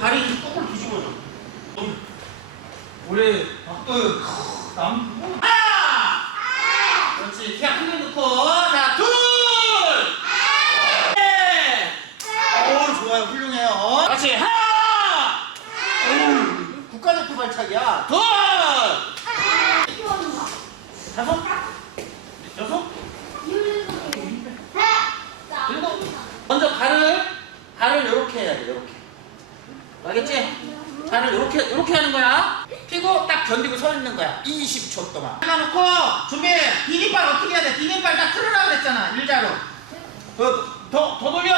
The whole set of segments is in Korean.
다리 조금 뒤집어져. 음. 우리 박도윤 남. 아! 아! 그렇지. 키가 크게 넣고. 자, 둘! 셋! 오, 좋아요. 훌륭해요. 같이. 하나! 국가대표 발차기야. 둘! 다섯? 여섯? 일곱. 먼저 발을, 발을 이렇게 해야 돼, 이렇게. 알겠지? 발을 이렇게 이렇게 하는 거야. 피고 딱 견디고 서 있는 거야. 20초 동안. 해놓고 준비. 디딤발 어떻게 해야 돼? 디딤발 딱 틀으라 그랬잖아. 일자로. 더더 더 돌려.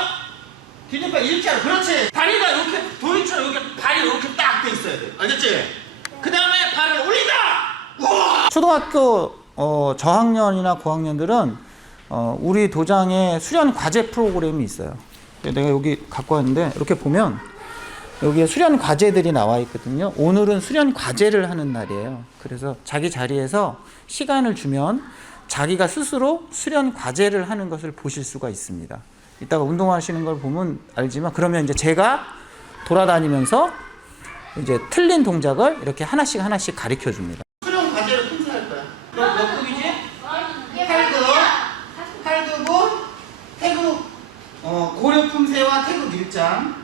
디딤발 일자로. 그렇지. 다리가 이렇게 도리처럼 이렇게 발이 이렇게 딱 돼 있어야 돼. 알겠지? 그 다음에 발을 올리다. 우와. 초등학교 어, 저학년이나 고학년들은 어, 우리 도장에 수련 과제 프로그램이 있어요. 내가 여기 갖고 왔는데 이렇게 보면 여기에 수련 과제들이 나와 있거든요. 오늘은 수련 과제를 하는 날이에요. 그래서 자기 자리에서 시간을 주면 자기가 스스로 수련 과제를 하는 것을 보실 수가 있습니다. 이따가 운동하시는 걸 보면 알지만 그러면 이제 제가 돌아다니면서 이제 틀린 동작을 이렇게 하나씩 하나씩 가르쳐 줍니다. 수련 과제로 품새할 거야. 너몇 급이지? 8급. 8급은 태국 어, 고려 품새와 태국 일장.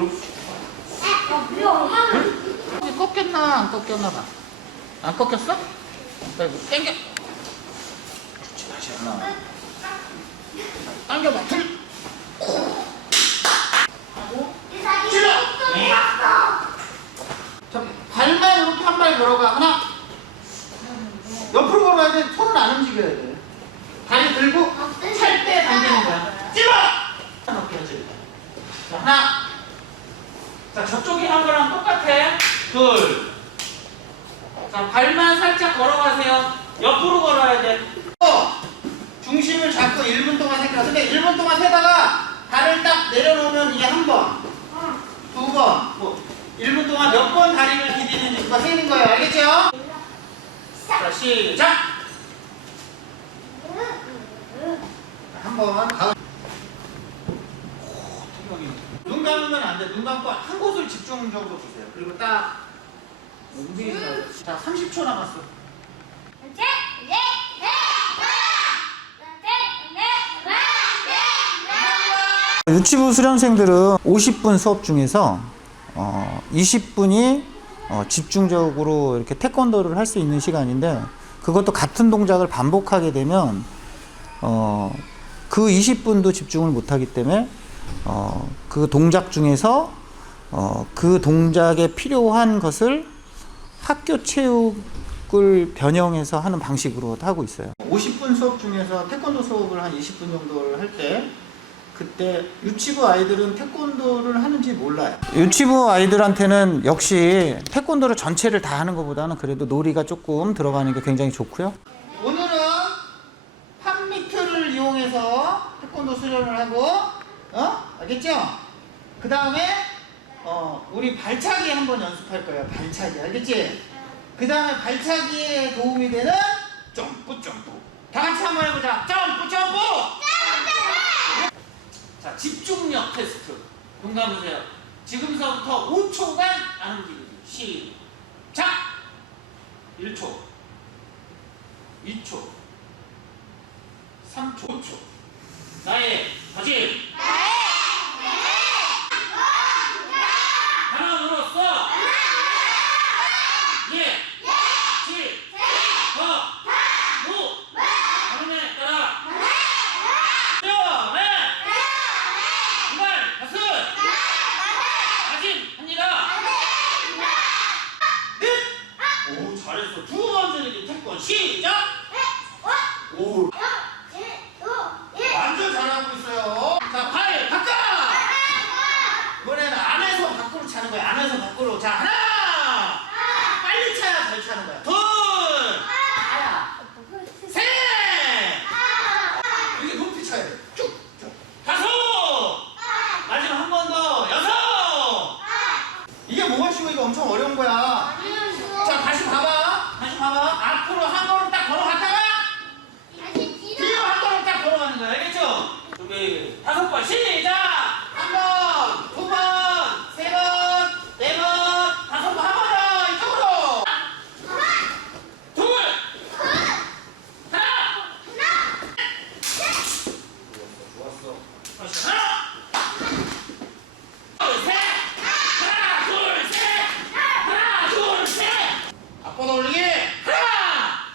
혹시 꺾였나 안 꺾였나 봐. 안 꺾였어? 아이고 당겨. 그렇지 다시 하나. 당겨봐 둘. 하고. 네. 자, 발만 이렇게 한 발 걸어가 하나. 옆으로 걸어야 돼. 손은 안 움직여야 돼. 다리 들고 찰 때 당기는 거야. 찔러. 이렇게 하지. 자 하나. 자 저쪽이 한 거랑 똑같아. 둘. 자 발만 살짝 걸어가세요. 옆으로 걸어야 돼. 어, 중심을 잡고 1분 동안 세까. 근데 1분 동안 세다가 발을 딱 내려놓으면 이게 한 번, 두 번, 뭐 1분 동안 몇 번 다리를 디디는지 그거 세는 거예요. 알겠죠? 자 시작. 한 번. 다음. 눈 감으면 안 돼. 눈 감고 한곳 을 집중적으로 보세요. 그리고 딱 말고. 자 30초 남았어. 유치부 수련생들은 50분 수업 중에서 어, 20분이 어, 집중적으로 이렇게 태권도를 할 수 있는 시간인데 그것도 같은 동작을 반복하게 되면 어, 그 20분도 집중을 못하기 때문에 어, 그 동작 중에서 어, 그 동작에 필요한 것을 학교 체육을 변형해서 하는 방식으로 하고 있어요. 50분 수업 중에서 태권도 수업을 한 20분 정도를 할 때 그때 유치부 아이들은 태권도를 하는지 몰라요. 유치부 아이들한테는 역시 태권도를 전체를 다 하는 것보다는 그래도 놀이가 조금 들어가는 게 굉장히 좋고요. 오늘은 팝미터를 이용해서 태권도 수련을 하고 어? 알겠죠? 그 다음에 어, 우리 발차기 한번 연습할 거예요. 발차기. 알겠지? 그 다음에 발차기에 도움이 되는 점프 점프. 다 같이 한번 해보자. 점프 점프! 자 집중력 테스트. 눈 감으세요. 지금서부터 5초간 안 움직이기 시작! 1초. 2초. 3초. 5초. 나의 다짐 하나로서 예, 지, 거, 무, 하늘에 따라 뼈, 매, 이발, 다섯, 다짐, 합니다. 넷, 오 잘했어. 두 번째 내기 태권 시작. 오 완전 잘하고 있어요. 자, 팔 바꿔. 이번에는 안에서 밖으로 차는 거야. 안에서 밖으로. 자, 하나. 빨리 차야 잘 차는 거야. 둘. 셋. 이렇게 높이 차야 돼. 쭉. 쭉. 다섯. 마지막 한 번 더. 여섯. 이게 뭐가 쉬워? 이거 엄청 어려운 거야. 자, 다시 봐봐. 다시 봐봐. 앞으로 한 걸음 딱 걸어갔다가 뒤로 한 걸음 딱 걸어가는 거야. 알겠죠? 준비. 다섯 번 시작. 한 번, 두 번, 세 번, 네 번, 다섯 번, 한 번 더. 번 올리기. 하나.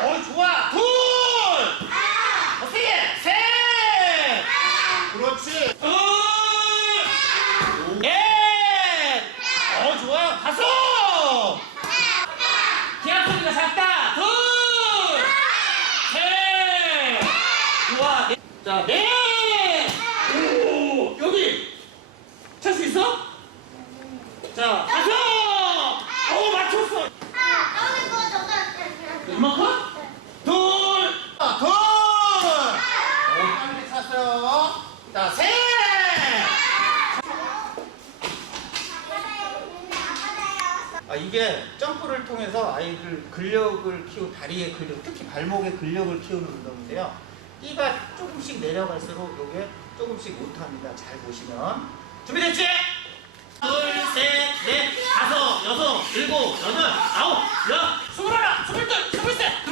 어, 좋아. 둘. 어, 세 개. 셋. 그렇지. 둘. 넷. 어, 좋아요. 다섯. 기합 소리가 작다. 둘. 셋. 좋아. 넷. 자, 넷. 오, 여기. 찰 수 있어? 자, 다섯. 오, 맞췄어. 이만큼? 둘. 아, 둘. 오, 찼어요. 자, 셋. 아, 이게 점프를 통해서 아이들 근력을 키우 다리의 근력, 특히 발목의 근력을 키우는 운동인데요. 띠가 조금씩 내려갈수록 이게 조금씩 못합니다. 잘 보시면. 준비됐지? 둘, 셋, 넷, 다섯, 여섯, 일곱, 여덟, 아홉, 열, 스물하나, 스물둘, 스물셋,